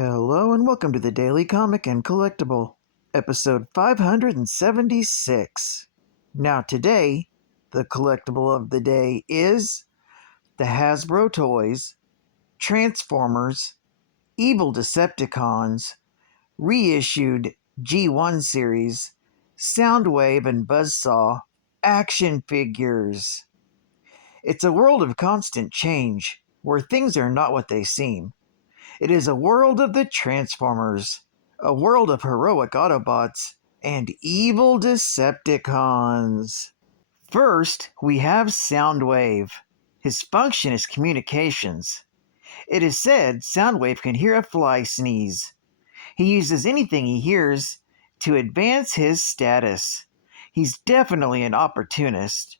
Hello and welcome to the Daily Comic and Collectible, episode 576. Now today, the collectible of the day is the Hasbro Toys, Transformers, Evil Decepticons, reissued G1 series, Soundwave and Buzzsaw, action figures. It's a world of constant change, where things are not what they seem. It is a world of the Transformers, a world of heroic Autobots, and evil Decepticons. First, we have Soundwave. His function is communications. It is said Soundwave can hear a fly sneeze. He uses anything he hears to advance his status. He's definitely an opportunist.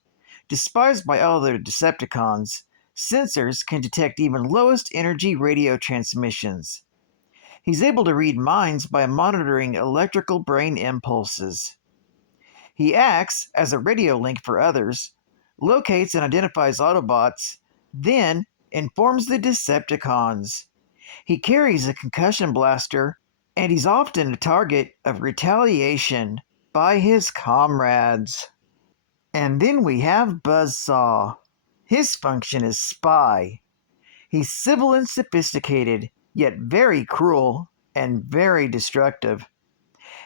Despised by all other Decepticons, sensors can detect even lowest energy radio transmissions. He's able to read minds by monitoring electrical brain impulses. He acts as a radio link for others, locates and identifies Autobots, then informs the Decepticons. He carries a concussion blaster, and he's often a target of retaliation by his comrades. And then we have Buzzsaw. His function is spy. He's civil and sophisticated, yet very cruel and very destructive.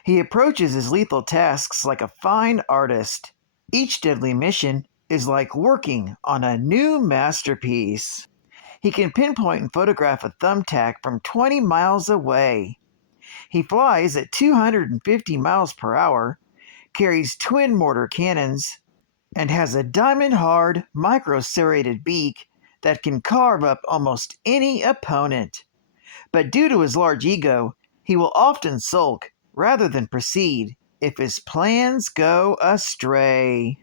He approaches his lethal tasks like a fine artist. Each deadly mission is like working on a new masterpiece. He can pinpoint and photograph a thumbtack from 20 miles away. He flies at 250 miles per hour, carries twin mortar cannons, and has a diamond-hard, micro-serrated beak that can carve up almost any opponent. But due to his large ego, he will often sulk rather than proceed if his plans go astray.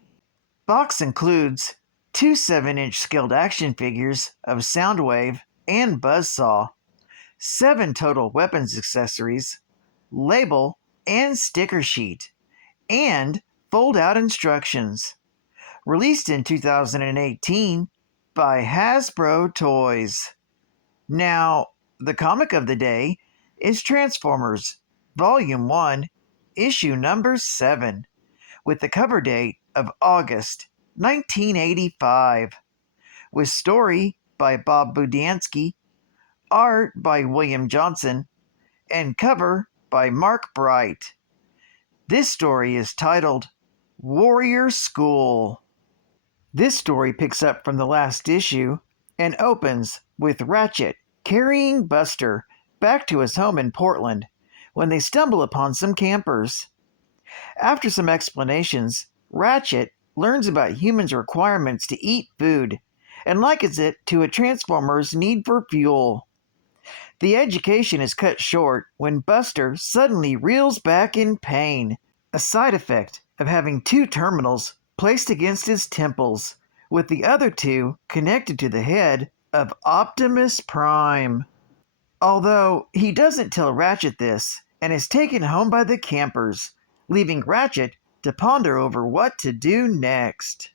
Box includes 2 7-inch scaled action figures of Soundwave and Buzzsaw, 7 total weapons accessories, label and sticker sheet, and fold-out instructions. Released in 2018 by Hasbro Toys. Now, the comic of the day is Transformers, Volume 1, Issue number 7, with the cover date of August 1985, with story by Bob Budiansky, art by William Johnson, and cover by Mark Bright. This story is titled Warrior School. This story picks up from the last issue and opens with Ratchet carrying Buster back to his home in Portland when they stumble upon some campers. After some explanations, Ratchet learns about humans' requirements to eat food and likens it to a Transformer's need for fuel. The education is cut short when Buster suddenly reels back in pain, a side effect of having 2 terminals placed against his temples, with the other 2 connected to the head of Optimus Prime. Although he doesn't tell Ratchet this, and is taken home by the campers, leaving Ratchet to ponder over what to do next.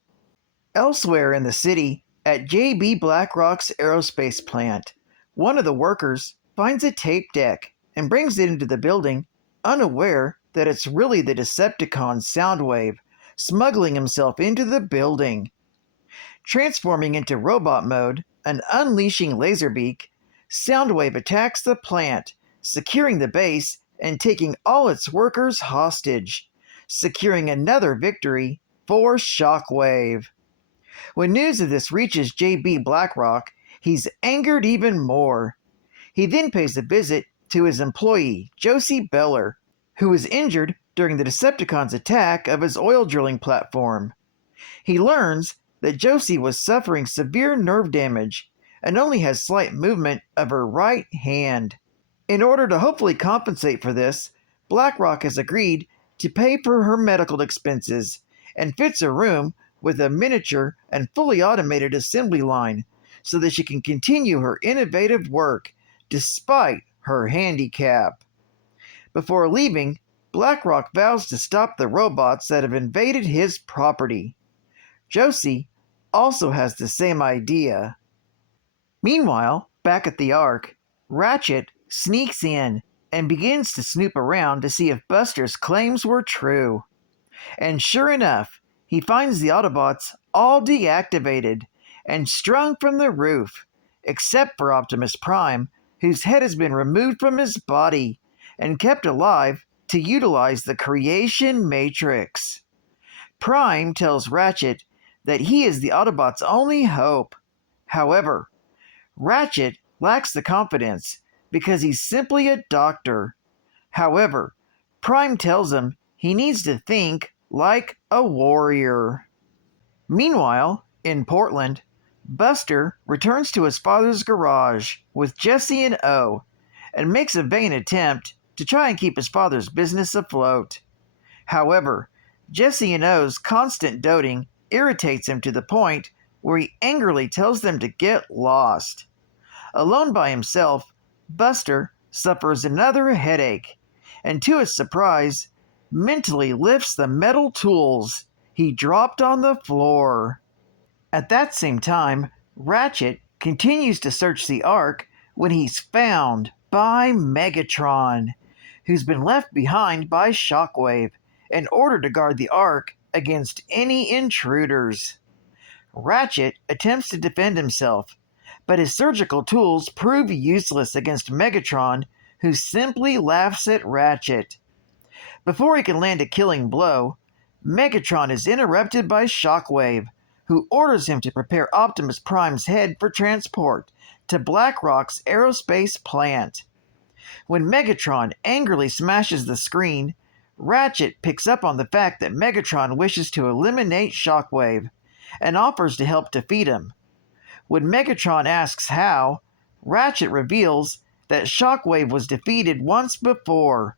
Elsewhere in the city, at J.B. Blackrock's aerospace plant, one of the workers finds a tape deck and brings it into the building, unaware that it's really the Decepticon Soundwave smuggling himself into the building. Transforming into robot mode and unleashing Laserbeak, Soundwave attacks the plant, securing the base and taking all its workers hostage, securing another victory for Shockwave. When news of this reaches J.B. Blackrock, he's angered even more. He then pays a visit to his employee, Josie Beller, who was injured during the Decepticons' attack of his oil drilling platform. He learns that Josie was suffering severe nerve damage and only has slight movement of her right hand. In order to hopefully compensate for this, Blackrock has agreed to pay for her medical expenses and fits a room with a miniature and fully automated assembly line so that she can continue her innovative work despite her handicap. Before leaving, Blackrock vows to stop the robots that have invaded his property. Josie also has the same idea. Meanwhile, back at the Ark, Ratchet sneaks in and begins to snoop around to see if Buster's claims were true. And sure enough, he finds the Autobots all deactivated and strung from the roof, except for Optimus Prime, whose head has been removed from his body and kept alive to utilize the creation matrix. Prime tells Ratchet that he is the Autobots' only hope. However, Ratchet lacks the confidence because he's simply a doctor. However, Prime tells him he needs to think like a warrior. Meanwhile, in Portland, Buster returns to his father's garage with Jesse and O and makes a vain attempt to try and keep his father's business afloat. However, Jesse and O's constant doting irritates him to the point where he angrily tells them to get lost. Alone by himself, Buster suffers another headache, and to his surprise, mentally lifts the metal tools he dropped on the floor. At that same time, Ratchet continues to search the Ark when he's found by Megatron, who's been left behind by Shockwave in order to guard the Ark against any intruders. Ratchet attempts to defend himself, but his surgical tools prove useless against Megatron, who simply laughs at Ratchet. Before he can land a killing blow, Megatron is interrupted by Shockwave, who orders him to prepare Optimus Prime's head for transport to BlackRock's aerospace plant. When Megatron angrily smashes the screen, Ratchet picks up on the fact that Megatron wishes to eliminate Shockwave and offers to help defeat him. When Megatron asks how, Ratchet reveals that Shockwave was defeated once before,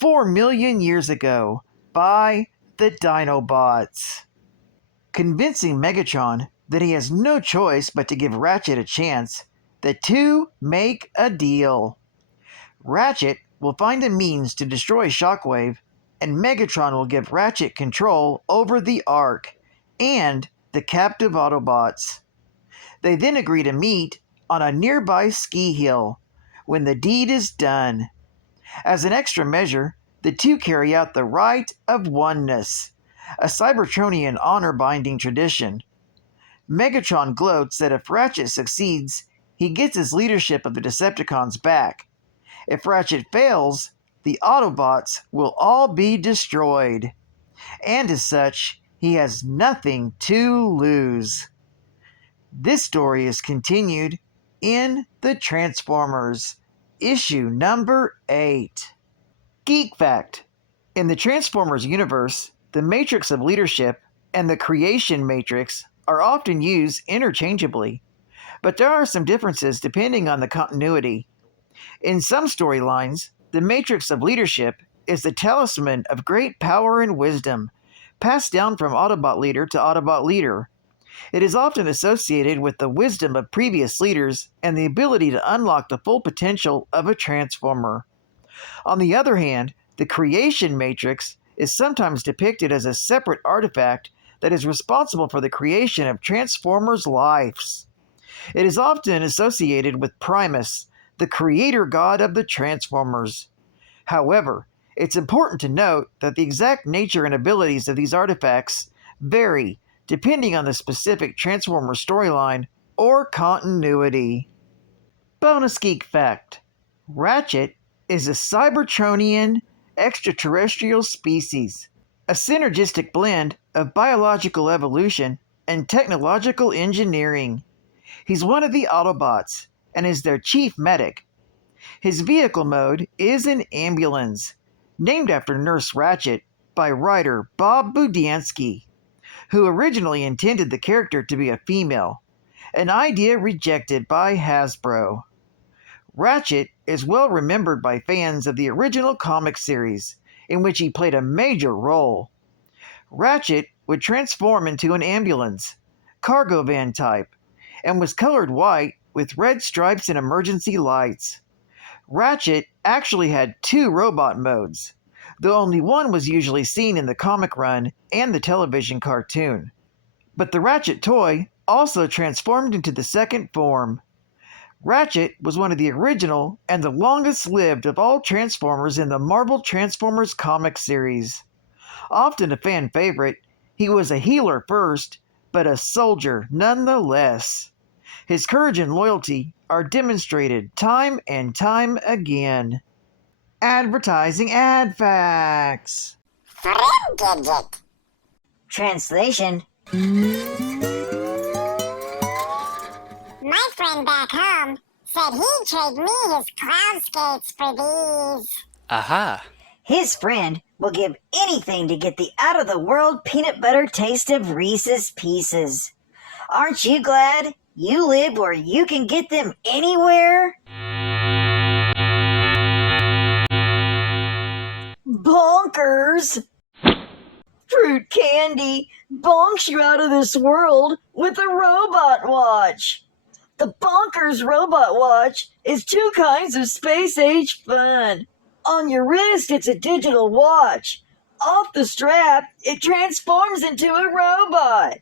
4 million years ago, by the Dinobots. Convincing Megatron that he has no choice but to give Ratchet a chance, the two make a deal. Ratchet will find a means to destroy Shockwave, and Megatron will give Ratchet control over the Ark and the captive Autobots. They then agree to meet on a nearby ski hill when the deed is done. As an extra measure, the two carry out the Rite of Oneness, a Cybertronian honor-binding tradition. Megatron gloats that if Ratchet succeeds, he gets his leadership of the Decepticons back. If Ratchet fails, the Autobots will all be destroyed. And as such, he has nothing to lose. This story is continued in the Transformers, issue number 8. Geek Fact: in the Transformers universe, the Matrix of Leadership and the Creation Matrix are often used interchangeably, but there are some differences depending on the continuity. In some storylines, the Matrix of Leadership is the talisman of great power and wisdom, passed down from Autobot leader to Autobot leader. It is often associated with the wisdom of previous leaders and the ability to unlock the full potential of a Transformer. On the other hand, the Creation Matrix is sometimes depicted as a separate artifact that is responsible for the creation of Transformers' lives. It is often associated with Primus, the creator god of the Transformers. However, it's important to note that the exact nature and abilities of these artifacts vary depending on the specific Transformer storyline or continuity. Bonus Geek Fact: Ratchet is a Cybertronian extraterrestrial species, a synergistic blend of biological evolution and technological engineering. He's one of the Autobots and is their chief medic. His vehicle mode is an ambulance, named after Nurse Ratchet by writer Bob Budiansky, who originally intended the character to be a female, an idea rejected by Hasbro. Ratchet is well remembered by fans of the original comic series, in which he played a major role. Ratchet would transform into an ambulance, cargo van type, and was colored white with red stripes and emergency lights. Ratchet actually had 2 robot modes, though only one was usually seen in the comic run and the television cartoon. But the Ratchet toy also transformed into the second form. Ratchet was one of the original and the longest lived of all Transformers in the Marvel Transformers comic series. Often a fan favorite, he was a healer first, but a soldier nonetheless. His courage and loyalty are demonstrated time and time again. Advertising ad facts. Gadget. Translation. My friend back home said he'd trade me his cloud skates for these. Aha! His friend will give anything to get the out-of-the-world peanut butter taste of Reese's Pieces. Aren't you glad you live where you can get them anywhere? Bonkers! Fruit candy bonks you out of this world with a robot watch. The Bonkers Robot Watch is 2 kinds of space-age fun. On your wrist, it's a digital watch. Off the strap, it transforms into a robot.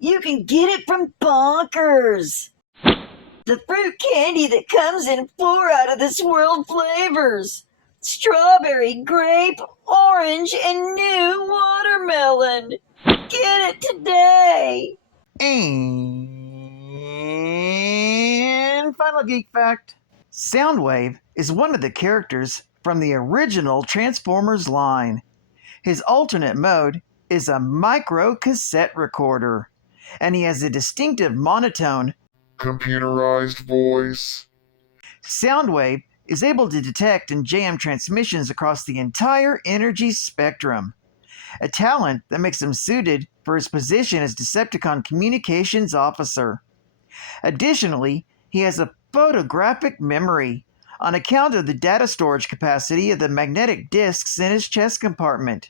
You can get it from Bonkers. The fruit candy that comes in 4 out-of-this-world flavors. Strawberry, grape, orange, and new watermelon. Get it today. And final geek fact. Soundwave is one of the characters from the original Transformers line. His alternate mode is a micro cassette recorder, and he has a distinctive monotone, computerized voice. Soundwave is able to detect and jam transmissions across the entire energy spectrum, a talent that makes him suited for his position as Decepticon Communications Officer. Additionally, he has a photographic memory on account of the data storage capacity of the magnetic discs in his chest compartment.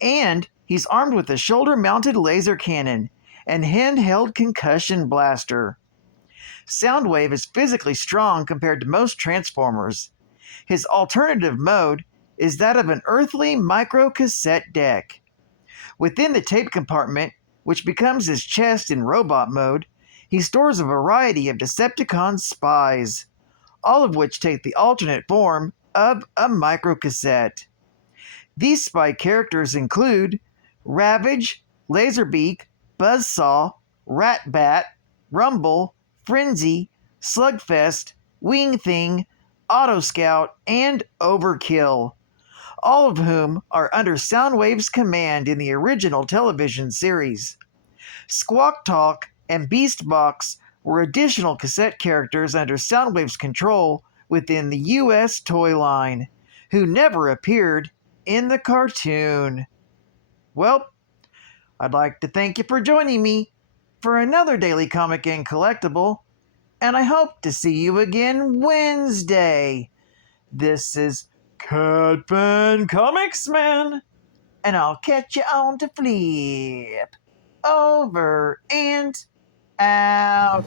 And he's armed with a shoulder-mounted laser cannon and handheld concussion blaster. Soundwave is physically strong compared to most Transformers. His alternative mode is that of an earthly micro-cassette deck. Within the tape compartment, which becomes his chest in robot mode, he stores a variety of Decepticon spies, all of which take the alternate form of a microcassette. These spy characters include Ravage, Laserbeak, Buzzsaw, Ratbat, Rumble, Frenzy, Slugfest, Wing Thing, Autoscout, and Overkill, all of whom are under Soundwave's command in the original television series. Squawk Talk and Beast Box were additional cassette characters under Soundwave's control within the U.S. toy line, who never appeared in the cartoon. Well, I'd like to thank you for joining me for another Daily Comic and Collectible, and I hope to see you again Wednesday. This is Catfan Comics Man, and I'll catch you on to flip. Over and out.